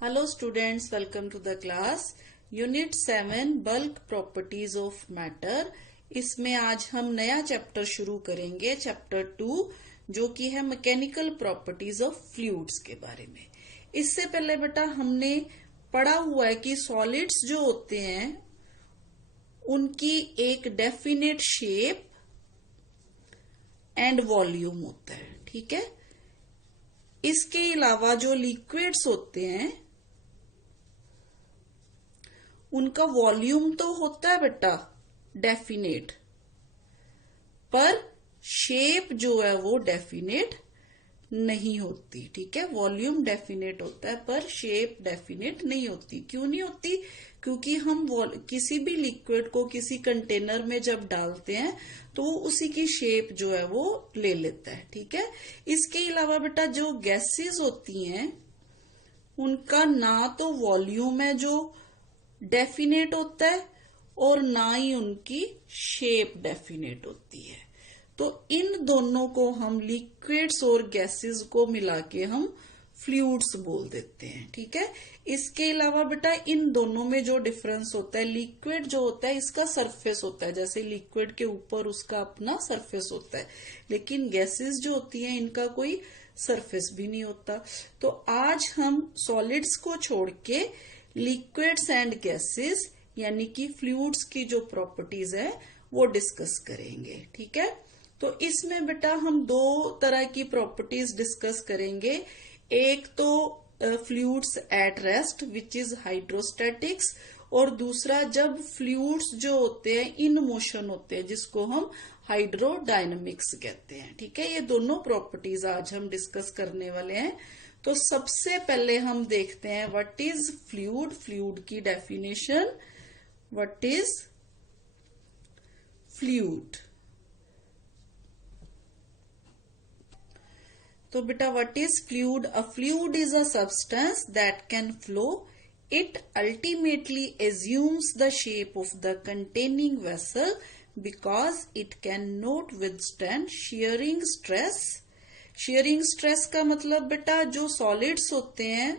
Hello students, welcome to the class. Unit 7 Bulk Properties of Matter. इसमें आज हम नया चैप्टर शुरू करेंगे, चैप्टर 2, जो कि है मैकेनिकल प्रॉपर्टीज ऑफ फ्लूइड्स के बारे में। इससे पहले बेटा हमने पढ़ा हुआ है कि सॉलिड्स जो होते हैं उनकी एक डेफिनेट शेप एंड वॉल्यूम होता है, ठीक है। इसके अलावा जो लिक्विड्स होते हैं उनका वॉल्यूम तो होता है बेटा डेफिनेट, पर शेप जो है वो डेफिनेट नहीं होती, ठीक है। वॉल्यूम डेफिनेट होता है पर शेप डेफिनेट नहीं होती। क्यों नहीं होती? क्योंकि हम किसी भी लिक्विड को किसी कंटेनर में जब डालते हैं तो उसी की शेप जो है वो ले लेता है, ठीक है। इसके अलावा बेटा जो गैसेस होती हैं उनका ना तो वॉल्यूम है जो डेफिनेट होता है और ना ही उनकी शेप डेफिनेट होती है। तो इन दोनों को हम लिक्विड्स और गैसेस को मिला के हम फ्लूइड्स बोल देते हैं, ठीक है। इसके अलावा बेटा इन दोनों में जो डिफरेंस होता है, लिक्विड जो होता है इसका सरफेस होता है, जैसे लिक्विड के ऊपर उसका अपना सरफेस होता है, लेकिन गैसेस जो होती हैं इनका कोई सरफेस भी नहीं होता। तो आज हम सॉलिड्स को छोड़ के लिक्विड्स एंड गैसेस यानी कि फ्लूइड्स की जो प्रॉपर्टीज है वो डिस्कस करेंगे, ठीक है। तो इसमें बेटा हम दो तरह की प्रॉपर्टीज डिस्कस करेंगे। एक तो fluids at rest which is hydrostatics, और दूसरा जब फ्लूइड्स जो होते हैं इन मोशन होते हैं जिसको हम हाइड्रोडायनामिक्स कहते हैं, ठीक है। ये दोनों प्रॉपर्टीज आज हम डिस्कस करने वाले हैं। तो सबसे पहले हम देखते हैं व्हाट इज फ्लूइड, फ्लूइड की डेफिनेशन। What is fluid? तो बेटा what is fluid? A fluid is a substance that can flow. It ultimately assumes the shape of the containing vessel because it cannot withstand shearing stress. Sharing stress का मतलब बेटा जो solids होते हैं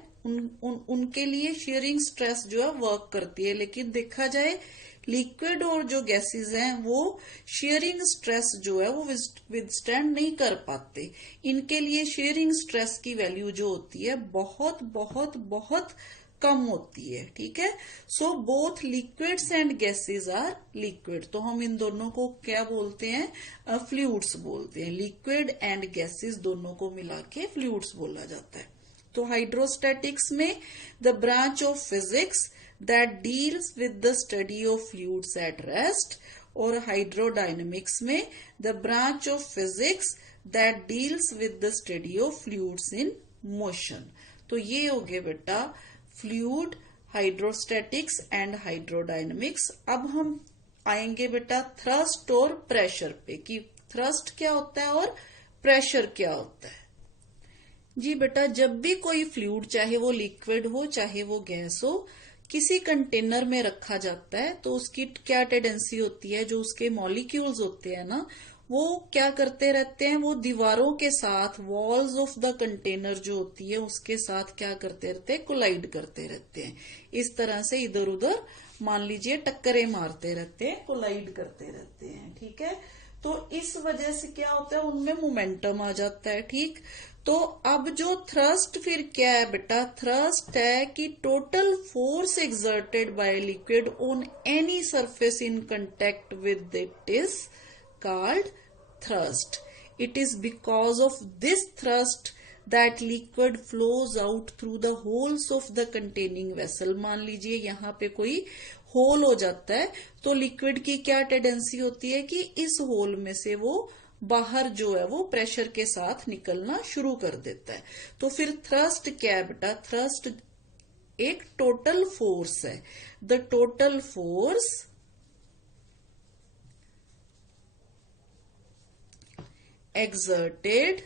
उनके लिए शेयरिंग स्ट्रेस जो है वर्क करती है, लेकिन देखा जाए लिक्विड और जो गैसेस हैं वो शेयरिंग स्ट्रेस जो है वो विदस्टैंड नहीं कर पाते। इनके लिए शेयरिंग स्ट्रेस की वैल्यू जो होती है बहुत बहुत बहुत कम होती है, ठीक है। So both liquids and gases are liquid. तो हम इन दोनों को क्या बोलते हैं? फ्लूइड्स बोलते हैं। लिक्विड एंड गैसेस दोनों को मिला के फ्लूइड्स बोला जाता है। तो हाइड्रोस्टैटिक्स में the branch of physics that deals with the study of fluids at rest, और हाइड्रोडायनेमिक्स में the branch of physics that deals with the study of fluids in motion. तो ये हो गए बेटा फ्लूइड, हाइड्रोस्टैटिक्स एंड हाइड्रोडायनेमिक्स। अब हम आएंगे बेटा थ्रस्ट और प्रेशर पे कि थ्रस्ट क्या होता है और प्रेशर क्या होता है। जी बेटा, जब भी कोई फ्लूइड, चाहे वो लिक्विड हो चाहे वो गैस हो, किसी कंटेनर में रखा जाता है तो उसकी क्या टेंडेंसी होती है, जो उसके मॉलिक्यूल्स होते हैं ना वो क्या करते रहते हैं, वो दीवारों के साथ, वॉल्स ऑफ द कंटेनर जो होती है उसके साथ क्या करते रहते हैं, कोलाइड करते रहते हैं। इस तरह से इधर उधर मान लीजिए टक्करें मारते रहते हैं, कोलाइड करते रहते हैं, ठीक है। तो इस वजह से क्या होता है, उनमें मोमेंटम आ जाता है, ठीक। तो अब जो थ्रस्ट फिर क्या है बेटा? थ्रस्ट है कि total force exerted by liquid on any surface in contact with it is called thrust. It is because of this thrust that liquid flows out through the holes of the containing vessel. मान लीजिए यहाँ पे कोई whole हो जाता है तो liquid की क्या टेंडेंसी होती है कि इस होल में से वो बाहर जो है वो प्रेशर के साथ निकलना शुरू कर देता है। तो फिर थ्रस्ट क्या है बेटा? थ्रस्ट एक टोटल फोर्स है। The total force exerted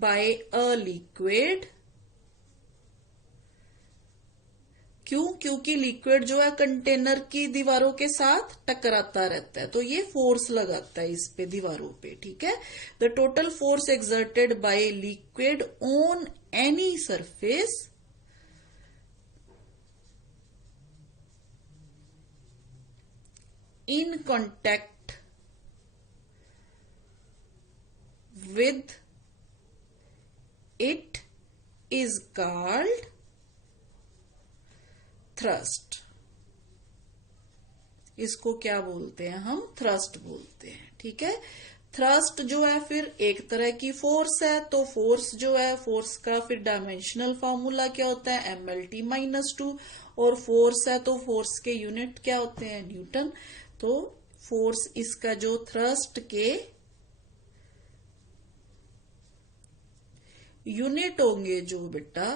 by a liquid. क्यों? क्योंकि लिक्विड जो है कंटेनर की दीवारों के साथ टकराता रहता है तो ये फोर्स लगाता है इस पे, दीवारों पे, ठीक है। The total force exerted by liquid on any surface in contact with it is called thrust. इसको क्या बोलते हैं हम? थ्रस्ट बोलते हैं। ठीक है, थ्रस्ट जो है फिर एक तरह की फोर्स है, तो फोर्स जो है, फोर्स का फिर डायमेंशनल फॉर्मूला क्या होता है? mlt-2। और फोर्स है तो फोर्स के यूनिट क्या होते हैं? न्यूटन। तो फोर्स इसका जो थ्रस्ट के यूनिट होंगे जो बेटा,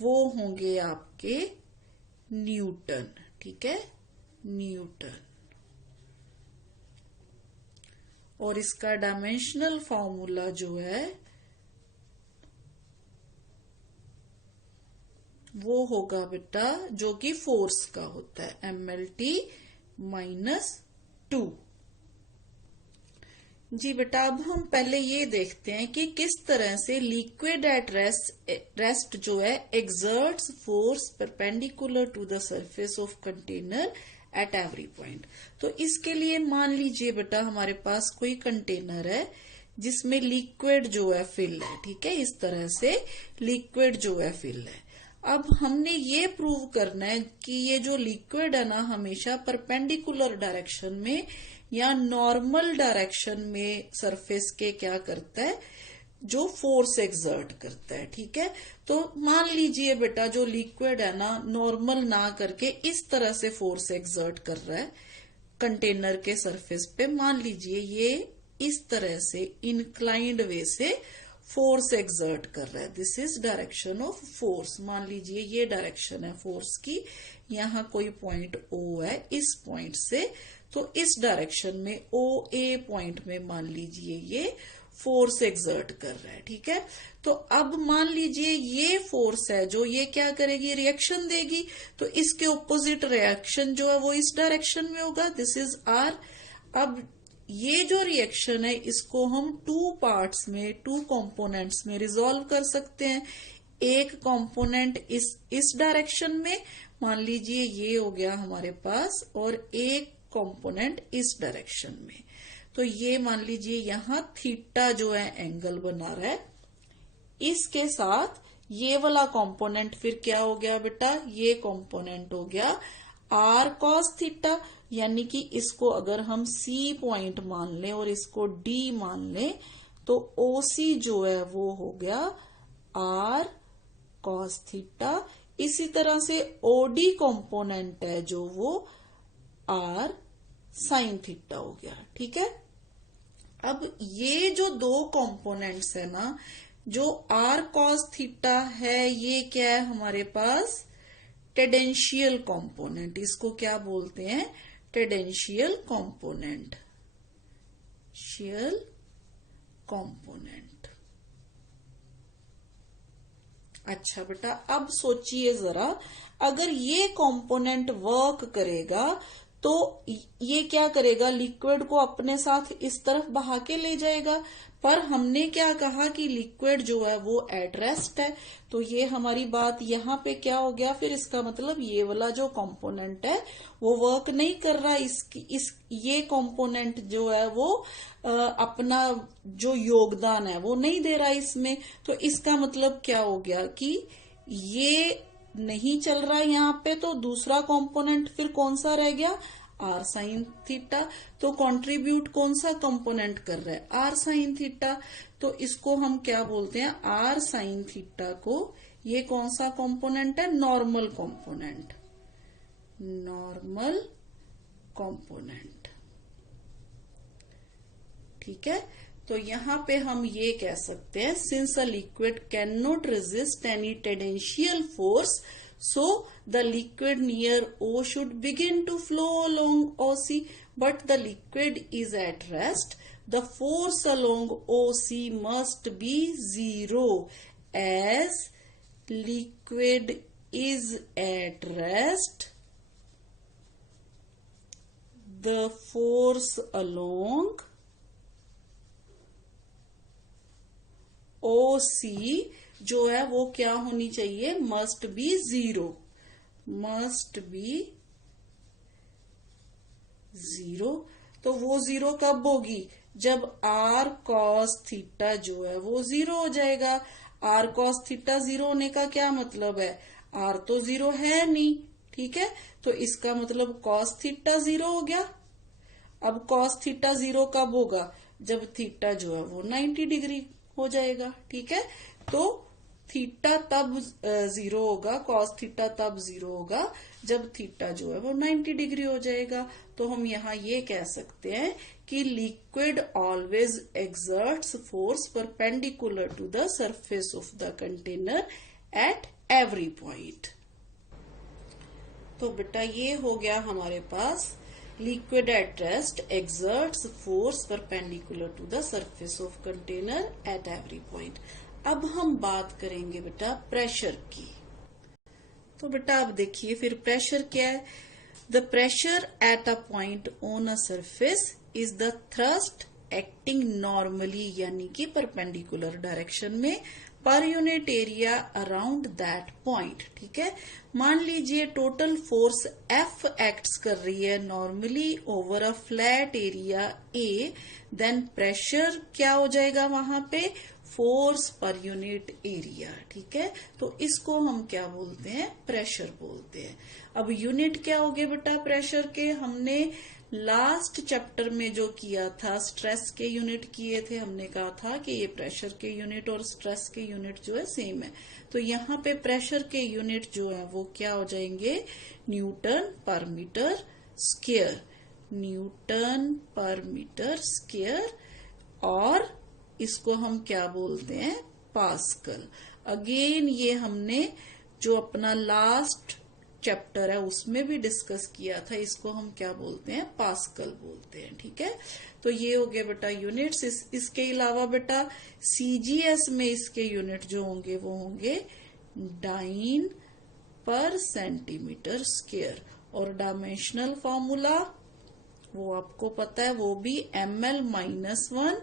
वो होंगे आपके न्यूटन। ठीक है, न्यूटन। और इसका डायमेंशनल फॉर्मूला जो है वो होगा बेटा, जो कि फोर्स का होता है, mlt-2। जी बेटा, अब हम पहले ये देखते हैं कि किस तरह से लिक्विड एट रेस्ट जो है exerts force perpendicular to the surface of container at every point. तो इसके लिए मान लीजिए बेटा, हमारे पास कोई कंटेनर है जिसमें लिक्विड जो है फिल है। ठीक है, इस तरह से लिक्विड जो है फिल है। अब हमने ये प्रूव करना है कि ये जो लिक्विड है ना, हमेशा परपेंडिकुलर डायरेक्शन में या नॉर्मल डायरेक्शन में सरफेस के क्या करता है? जो फोर्स एक्सर्ट करता है। ठीक है, तो मान लीजिए बेटा, जो लिक्विड है ना, नॉर्मल ना करके इस तरह से फोर्स एक्सर्ट कर रहा है कंटेनर के सरफेस पे। मान लीजिए ये इस तरह से इंक्लाइंड वे से फोर्स एक्सर्ट कर रहा है। This is direction of force. मान लीजिए ये डायरेक्शन है फोर्स की, यहाँ कोई पॉइंट O है, इस पॉइंट से, तो इस डायरेक्शन में OA पॉइंट में मान लीजिए ये फोर्स एक्सर्ट कर रहा है। ठीक है, तो अब मान लीजिए ये फोर्स है जो ये क्या करेगी? रिएक्शन देगी। तो इसके ऑपोजिट रिएक्शन जो है वो इस डायरेक्शन में होगा। This is R। अब ये जो रिएक्शन है इसको हम टू पार्ट्स में, टू कंपोनेंट्स में रिजॉल्व कर सकते हैं। एक कंपोनेंट इस डायरेक्शन में, मान लीजिए ये हो गया हमारे पास, और एक कंपोनेंट इस डायरेक्शन में। तो ये मान लीजिए यहाँ थीटा जो है एंगल बना रहा है, इसके साथ ये वाला कंपोनेंट फिर क्या हो गया बेटा? ये कंपोनेंट हो गया R cos थीटा। यानी कि इसको अगर हम C पॉइंट मान लें और इसको D मान लें, तो OC जो है वो हो गया R cos थीटा। इसी तरह से OD कंपोनेंट है जो वो R sin थीटा हो गया। ठीक है, अब ये जो दो कंपोनेंट्स है ना, जो R cos थीटा है, ये क्या है हमारे पास? Tangential component. इसको क्या बोलते हैं? टेंजेंशियल कंपोनेंट, शियल कंपोनेंट। अच्छा बेटा, अब सोचिए जरा, अगर ये कंपोनेंट वर्क करेगा तो ये क्या करेगा? लिक्विड को अपने साथ इस तरफ बहा के ले जाएगा। पर हमने क्या कहा कि लिक्विड जो है वो एट रेस्ट है, तो ये हमारी बात यहाँ पे क्या हो गया? फिर इसका मतलब ये वाला जो कंपोनेंट है वो वर्क नहीं कर रहा। ये कंपोनेंट जो है वो अपना जो योगदान है वो नहीं दे रहा इसमें। तो इसका मतलब क्या हो गया कि ये नहीं चल रहा है यहाँ पे। तो दूसरा कंपोनेंट फिर कौन सा रह गया? R sin theta. तो कंट्रीब्यूट कौन सा कंपोनेंट कर रहा है? R sin theta. तो इसको हम क्या बोलते हैं? R sin थीटा को, ये कौन सा कंपोनेंट है? Normal component, normal component. ठीक है, तो यहां पे हम ये कह सकते हैं, since a liquid can not resist any tangential force, so the liquid near O should begin to flow along OC, but the liquid is at rest. The force along OC must be zero, as liquid is at rest. The force along OC जो है वो क्या होनी चाहिए, must be zero, must be zero. तो वो zero कब होगी, जब आर कॉस थीटा जो है वो जीरो हो जाएगा। आर कॉस थीटा जीरो होने का क्या मतलब है, आर तो जीरो है नहीं, ठीक है, तो इसका मतलब कॉस थीटा जीरो हो गया। अब कॉस थीटा जीरो कब होगा, जब थीटा जो है वो 90 डिग्री हो जाएगा, ठीक है। तो थीटा तब जीरो होगा, कॉस थीटा तब जीरो होगा जब थीटा जो है वो 90 डिग्री हो जाएगा। तो हम यहाँ ये कह सकते हैं कि liquid always exerts force perpendicular to the surface of the container at every point. तो बेटा ये हो गया हमारे पास liquid at rest exerts force perpendicular to the surface of container at every point. अब हम बात करेंगे बेटा प्रेशर की। तो बेटा अब देखिए फिर प्रेशर क्या है, the pressure at a point on a surface is the thrust acting normally यानी कि परपेंडिकुलर डायरेक्शन में per unit area around that point, ठीक है। मान लीजिए टोटल फोर्स F एक्ट्स कर रही है normally over a flat area A, then pressure क्या हो जाएगा वहां पे, फोर्स पर यूनिट एरिया, ठीक है। तो इसको हम क्या बोलते हैं, प्रेशर बोलते हैं। अब यूनिट क्या हो गए बेटा प्रेशर के, हमने लास्ट चैप्टर में जो किया था स्ट्रेस के यूनिट किए थे, हमने कहा था कि ये प्रेशर के यूनिट और स्ट्रेस के यूनिट जो है सेम है। तो यहाँ पे प्रेशर के यूनिट जो है वो क्या हो जाएंगे, न्यूटन पर मीटर स्क्वायर, न्यूटन पर मीटर स्क्वायर, और इसको हम क्या बोलते हैं, पास्कल। अगेन ये हमने जो अपना लास्ट चैप्टर है उसमें भी डिस्कस किया था, इसको हम क्या बोलते हैं, पास्कल बोलते हैं, ठीक है। तो ये हो गया बेटा यूनिट्स। इसके अलावा बेटा सीजीएस में इसके यूनिट जो होंगे वो होंगे डाइन पर सेंटीमीटर स्क्वायर, और डायमेंशनल फॉर्मूला वो आपको पता है, वो भी ml-1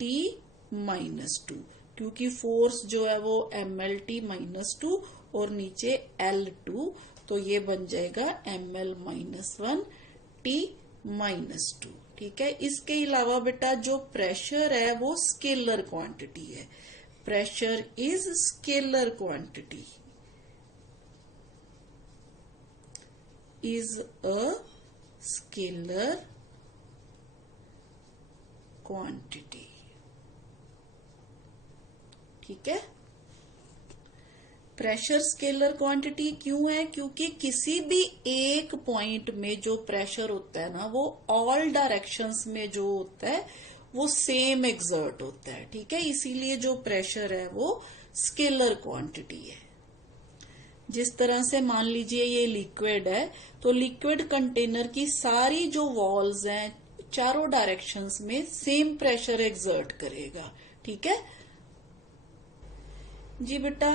T-2, क्योंकि फोर्स जो है वो ml-T-2 और नीचे L2, तो ये बन जाएगा ml-1 T-2, ठीक है। इसके अलावा बेटा जो प्रेशर है वो स्केलर क्वांटिटी है, pressure is scalar quantity, is a scalar quantity, ठीक है। प्रेशर स्केलर क्वांटिटी क्यों है, क्योंकि किसी भी एक पॉइंट में जो प्रेशर होता है ना वो ऑल डायरेक्शंस में जो होता है वो सेम एक्सर्ट होता है, ठीक है। इसीलिए जो प्रेशर है वो स्केलर क्वांटिटी है। जिस तरह से मान लीजिए ये लिक्विड है, तो लिक्विड कंटेनर की सारी जो वॉल्स हैं चारों डायरेक्शंस में सेम प्रेशर एक्सर्ट करेगा, ठीक है जी बेटा।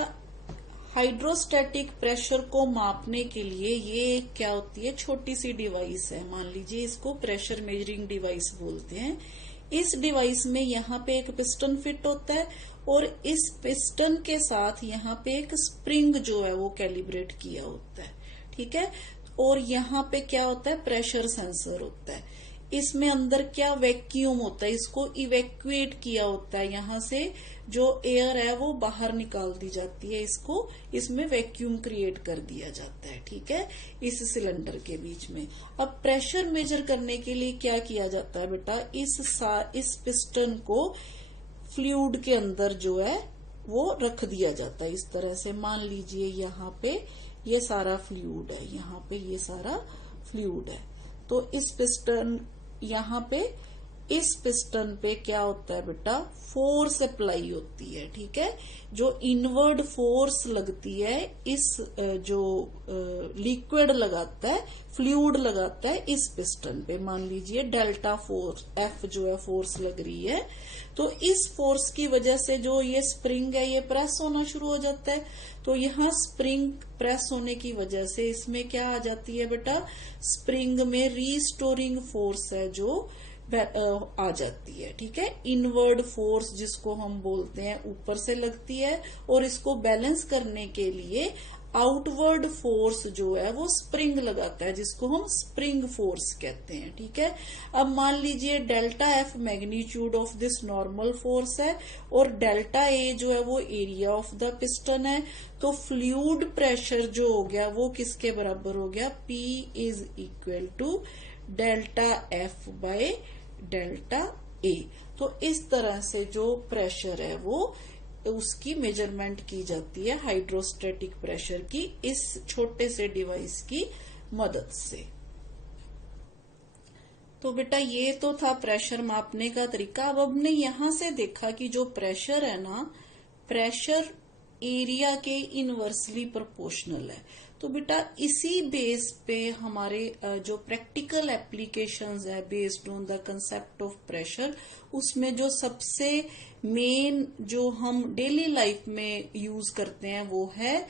हाइड्रोस्टैटिक प्रेशर को मापने के लिए ये क्या होती है, छोटी सी डिवाइस है, मान लीजिए इसको प्रेशर मेजरिंग डिवाइस बोलते हैं। इस डिवाइस में यहाँ पे एक पिस्टन फिट होता है और इस पिस्टन के साथ यहाँ पे एक स्प्रिंग जो है वो कैलिब्रेट किया होता है, ठीक है। और यहाँ पे क्या होता है, प्रेशर सेंसर होता है। इसमें अंदर क्या वैक्यूम होता है, इसको इवैक्यूएट किया होता है, यहाँ से जो एयर है वो बाहर निकाल दी जाती है, इसको इसमें वैक्यूम क्रिएट कर दिया जाता है, ठीक है, इस सिलेंडर के बीच में। अब प्रेशर मेजर करने के लिए क्या किया जाता है बेटा, इस पिस्टन को फ्लूइड के अंदर जो है वो रख दिया जाता है इस तरह से। मान लीजिए यहाँ पे ये सारा फ्लूइड है, यहाँ पे ये सारा फ्लूइड है, तो इस पिस्टन यहाँ पे इस पिस्टन पे क्या होता है बेटा, फोर्स अप्लाई होती है, ठीक है। जो इनवर्ड फोर्स लगती है इस जो लिक्विड लगाता है, फ्लूइड लगाता है इस पिस्टन पे, मान लीजिए डेल्टा फोर्स F जो है फोर्स लग रही है, तो इस फोर्स की वजह से जो ये स्प्रिंग है ये प्रेस होना शुरू हो जाता है। तो यहाँ स्प्रिंग प्रेस होने की वजह से इसमें क्या आ जाती है बेटा, स्प्रिंग में रीस्टोरिंग फोर्स है जो आ जाती है। ठीक है, इनवर्ड फोर्स जिसको हम बोलते हैं ऊपर से लगती है, और इसको बैलेंस करने के लिए आउटवर्ड फोर्स जो है वो स्प्रिंग लगाता है, जिसको हम स्प्रिंग फोर्स कहते हैं। ठीक है, अब मान लीजिए delta F magnitude of this normal force है, और डेल्टा ए जो है वो एरिया ऑफ द पिस्टन है। तो फ्लूइड प्रेशर जो हो गया वो किसके बराबर हो गया, P is equal to delta F by delta A. तो इस तरह से जो प्रेशर है वो उसकी मेजरमेंट की जाती है हाइड्रोस्टैटिक प्रेशर की इस छोटे से डिवाइस की मदद से। तो बेटा ये तो था प्रेशर मापने का तरीका। अब हमने यहां से देखा कि जो प्रेशर है ना, प्रेशर एरिया के इनवर्सली प्रोपोर्शनल है। तो बेटा इसी बेस पे हमारे जो प्रैक्टिकल एप्लीकेशंस है based on the concept of pressure, उसमें जो सबसे मेन जो हम डेली लाइफ में यूज करते हैं वो है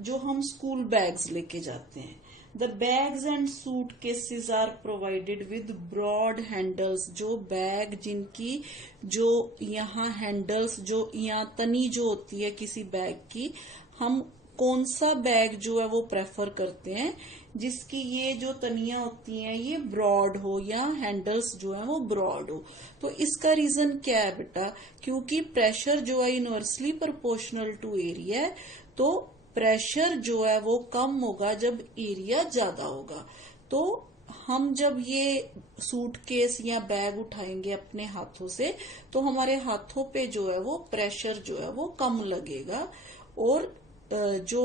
जो हम स्कूल बैग्स लेके जाते हैं। The bags and suitcases are provided with broad handles. जो बैग जिनकी जो यहाँ हैंडल्स, जो यहाँ तनी जो होती है किसी बैग की, हम कौन सा बैग जो है वो प्रेफर करते हैं जिसकी ये जो तनियां होती हैं ये ब्रॉड हो या हैंडल्स जो है वो ब्रॉड हो। तो इसका रीजन क्या है बेटा, क्योंकि प्रेशर जो है इनवर्सली प्रोपोर्शनल टू एरिया है, तो प्रेशर जो है वो कम होगा जब एरिया ज्यादा होगा। तो हम जब ये सूटकेस या बैग उठाएंगे अपने हाथों से, तो हमारे हाथों पे जो है वो प्रेशर जो है वो कम लगेगा, और जो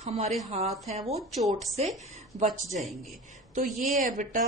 हमारे हाथ हैं वो चोट से बच जाएंगे। तो ये है बेटा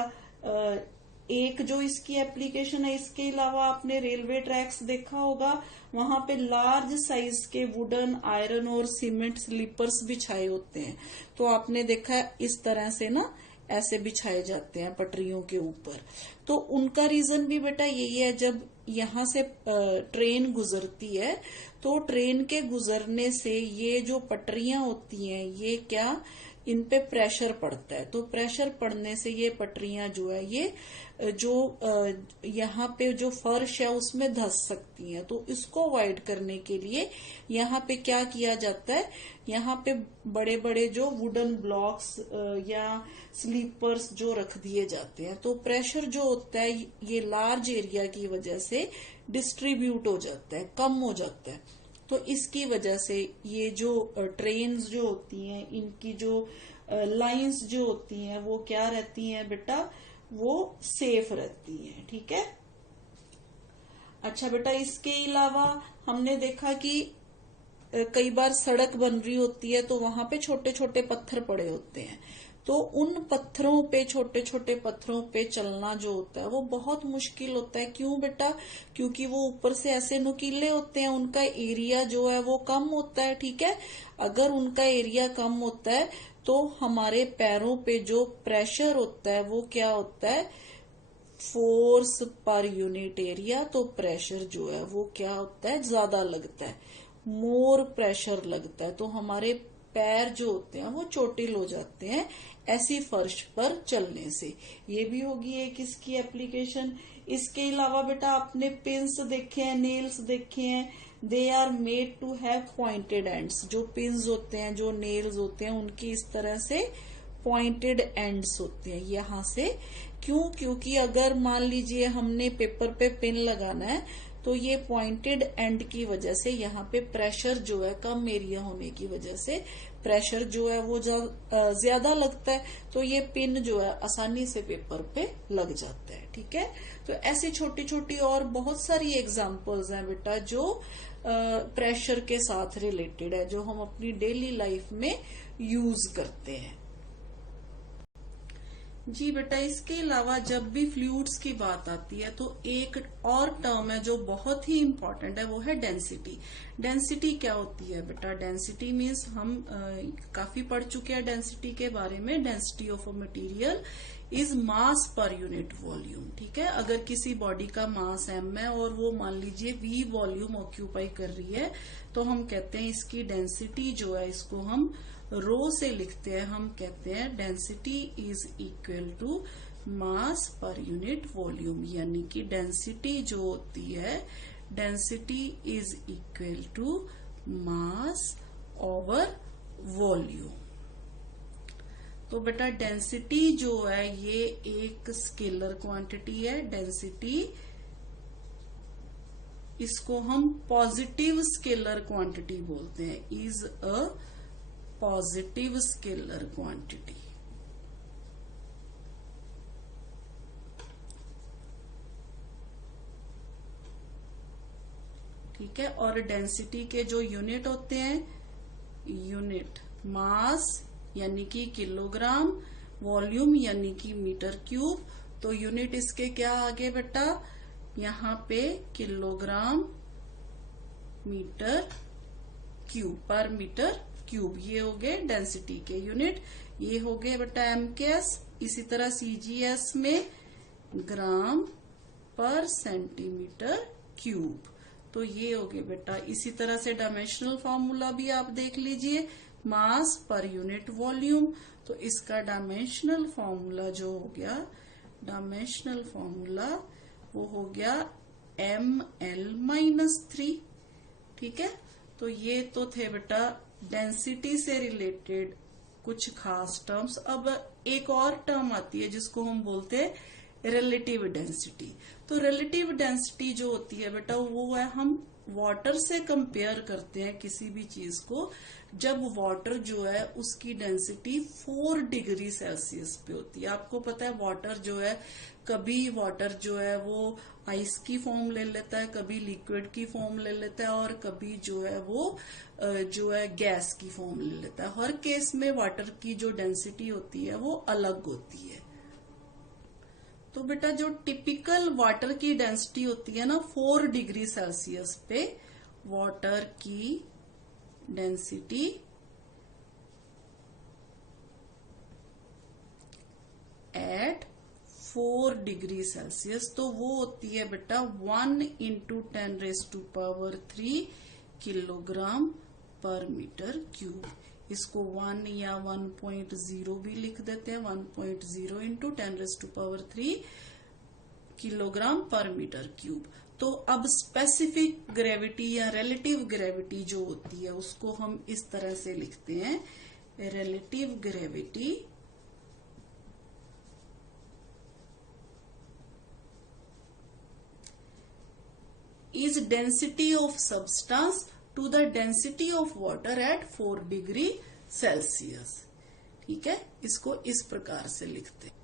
एक जो इसकी एप्लीकेशन है। इसके अलावा आपने रेलवे ट्रैक्स देखा होगा, वहां पे लार्ज साइज के वुडन, आयरन और सीमेंट स्लीपर्स बिछाए होते हैं। तो आपने देखा है इस तरह से ना ऐसे बिछाए जाते हैं पटरियों के ऊपर। तो उनका रीजन भी बेटा यही है, जब यहाँ से ट्रेन गुजरती है तो ट्रेन के गुजरने से ये जो पटरियां होती हैं ये क्या, इन पे प्रेशर पड़ता है। तो प्रेशर पड़ने से ये पटरियां जो है ये जो यहाँ पे जो फर्श है उसमें धंस सकती हैं। तो इसको अवॉइड करने के लिए यहाँ पे क्या किया जाता है, यहाँ पे बड़े बड़े जो वुडन ब्लॉक्स या स्लीपर्स जो रख दिए जाते हैं। तो प्रेशर जो होता है ये लार्ज एरिया की वजह से डिस्ट्रीब्यूट हो जाता है, कम हो जाता है। तो इसकी वजह से ये जो ट्रेन्स जो होती हैं इनकी जो लाइंस जो होती हैं वो क्या रहती हैं बेटा, वो सेफ रहती हैं। ठीक है, अच्छा बेटा इसके अलावा हमने देखा कि कई बार सड़क बन रही होती है तो वहां पे छोटे छोटे पत्थर पड़े होते हैं। तो उन पत्थरों पे, छोटे छोटे पत्थरों पे चलना जो होता है वो बहुत मुश्किल होता है। क्यों बेटा, क्योंकि वो ऊपर से ऐसे नुकीले होते हैं, उनका एरिया जो है वो कम होता है। ठीक है, अगर उनका एरिया कम होता है तो हमारे पैरों पे जो प्रेशर होता है वो क्या होता है, फोर्स पर यूनिट एरिया। तो प्रेशर जो है वो क्या होता है, ज्यादा लगता है, मोर प्रेशर लगता है। तो हमारे पैर जो होते हैं वो चोटिल हो जाते हैं ऐसी फर्श पर चलने से। ये भी होगी एक इसकी एप्लीकेशन। इसके अलावा बेटा आपने पिंस देखे हैं, नेल्स देखे हैं, they are made to have pointed ends. जो पिंस होते हैं, जो नेल्स होते हैं, उनकी इस तरह से पॉइंटेड एंड्स होते हैं यहाँ से। क्यों, क्योंकि अगर मान लीजिए हमने पेपर पे पिन लगाना है तो ये पॉइंटेड एंड की वजह से यहाँ पे प्रेशर जो है कम एरिया होने की वजह से प्रेशर जो है वो ज्यादा लगता है। तो ये पिन जो है आसानी से पेपर पे लग जाता है। ठीक है, तो ऐसी छोटी छोटी और बहुत सारी एग्जांपल्स हैं बेटा जो प्रेशर के साथ रिलेटेड है, जो हम अपनी डेली लाइफ में यूज करते हैं। जी बेटा, इसके अलावा जब भी फ्लूइड्स की बात आती है तो एक और टर्म है जो बहुत ही इम्पोर्टेंट है, वो है डेंसिटी। डेंसिटी क्या होती है बेटा, डेंसिटी मीन्स हम काफी पढ़ चुके हैं डेंसिटी के बारे में। Density of a material is mass per unit volume. ठीक है, अगर किसी बॉडी का मास m है और वो मान लीजिए v वॉल्यूम ऑक्यूपाई कर रही है तो हम कहते हैं इसकी डेंसिटी जो है इसको हम रो से लिखते हैं, हम कहते हैं density is equal to mass per unit volume, यानी कि डेंसिटी जो होती है, density is equal to mass over volume. तो बेटा डेंसिटी जो है ये एक स्केलर क्वांटिटी है। डेंसिटी इसको हम पॉजिटिव स्केलर क्वांटिटी बोलते हैं, is a positive scalar quantity. ठीक है। और डेंसिटी के जो यूनिट होते हैं, यूनिट मास यानी कि किलोग्राम, वॉल्यूम यानी कि मीटर क्यूब। तो यूनिट इसके क्या आगे बेटा, यहाँ पे किलोग्राम मीटर क्यूब, पर मीटर क्यूब, ये हो गए डेंसिटी के यूनिट। ये हो गए बेटा एमकेएस। इसी तरह सीजीएस में ग्राम पर सेंटीमीटर क्यूब। तो ये हो गए बेटा। इसी तरह से डायमेंशनल फॉर्मूला भी आप देख लीजिए, मास पर यूनिट वॉल्यूम। तो इसका डायमेंशनल फॉर्मूला जो हो गया, डायमेंशनल फॉर्मूला वो हो गया ml-3। ठीक है। तो ये तो थे बेटा डेंसिटी से रिलेटेड कुछ खास टर्म्स। अब एक और टर्म आती है जिसको हम बोलते हैं रिलेटिव डेंसिटी। तो रिलेटिव डेंसिटी जो होती है बेटा वो है, हम वाटर से कंपेयर करते हैं किसी भी चीज को, जब वाटर जो है उसकी डेंसिटी 4 डिग्री सेल्सियस पे होती है। आपको पता है वाटर जो है, कभी वाटर जो है वो आइस की फॉर्म ले लेता है, कभी लिक्विड की फॉर्म ले लेता है, और कभी जो है वो जो है गैस की फॉर्म ले लेता है। हर केस में वाटर की जो डेंसिटी होती है वो अलग होती है। तो बेटा जो टिपिकल वाटर की डेंसिटी होती है ना 4 डिग्री सेल्सियस पे, वाटर की डेंसिटी एट 4 डिग्री सेल्सियस, तो वो होती है बेटा 1 × 10⁻³ किलोग्राम पर मीटर क्यूब। इसको 1 या 1.0 भी लिख देते हैं, 1.0 × 10⁻³ किलोग्राम पर मीटर क्यूब। तो अब स्पेसिफिक ग्रेविटी या रिलेटिव ग्रेविटी जो होती है उसको हम इस तरह से लिखते हैं, relative gravity is density of substance to the density of water at 4 degree Celsius. ठीक है, इसको इस प्रकार से लिखते हैं।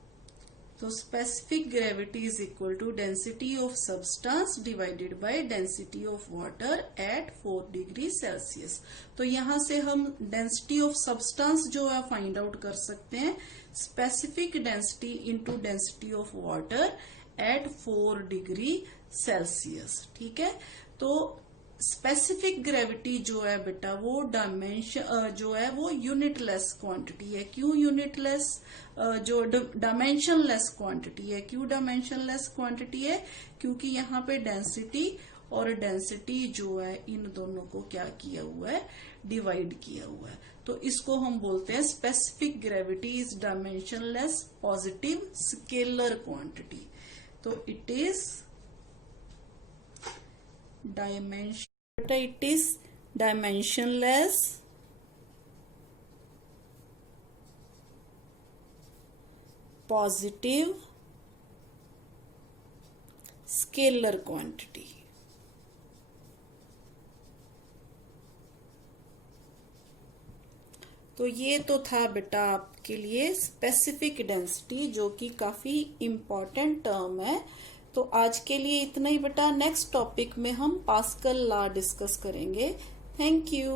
तो specific gravity is equal to density of substance divided by density of water at 4 degree Celsius. तो यहां से हम डेंसिटी ऑफ सब्सटेंस जो है फाइंड आउट कर सकते हैं, specific density into density of water at 4 degree Celsius. ठीक है। तो स्पेसिफिक ग्रेविटी जो है बेटा वो डायमेंशन जो है वो यूनिटलेस क्वांटिटी है। क्यों यूनिटलेस, जो डायमेंशनलेस क्वांटिटी है, क्यों डायमेंशनलेस क्वांटिटी है, क्योंकि यहाँ पे डेंसिटी और डेंसिटी जो है इन दोनों को क्या किया हुआ है, डिवाइड किया हुआ है। तो इसको हम बोलते हैं specific gravity is dimensionless positive scalar quantity. तो it is dimensionless positive scalar quantity। तो ये तो था बेटा आपके लिए स्पेसिफिक डेंसिटी, जो कि काफी इम्पोर्टेंट टर्म है। तो आज के लिए इतना ही बेटा। नेक्स्ट टॉपिक में हम पास्कल लॉ डिस्कस करेंगे। Thank you.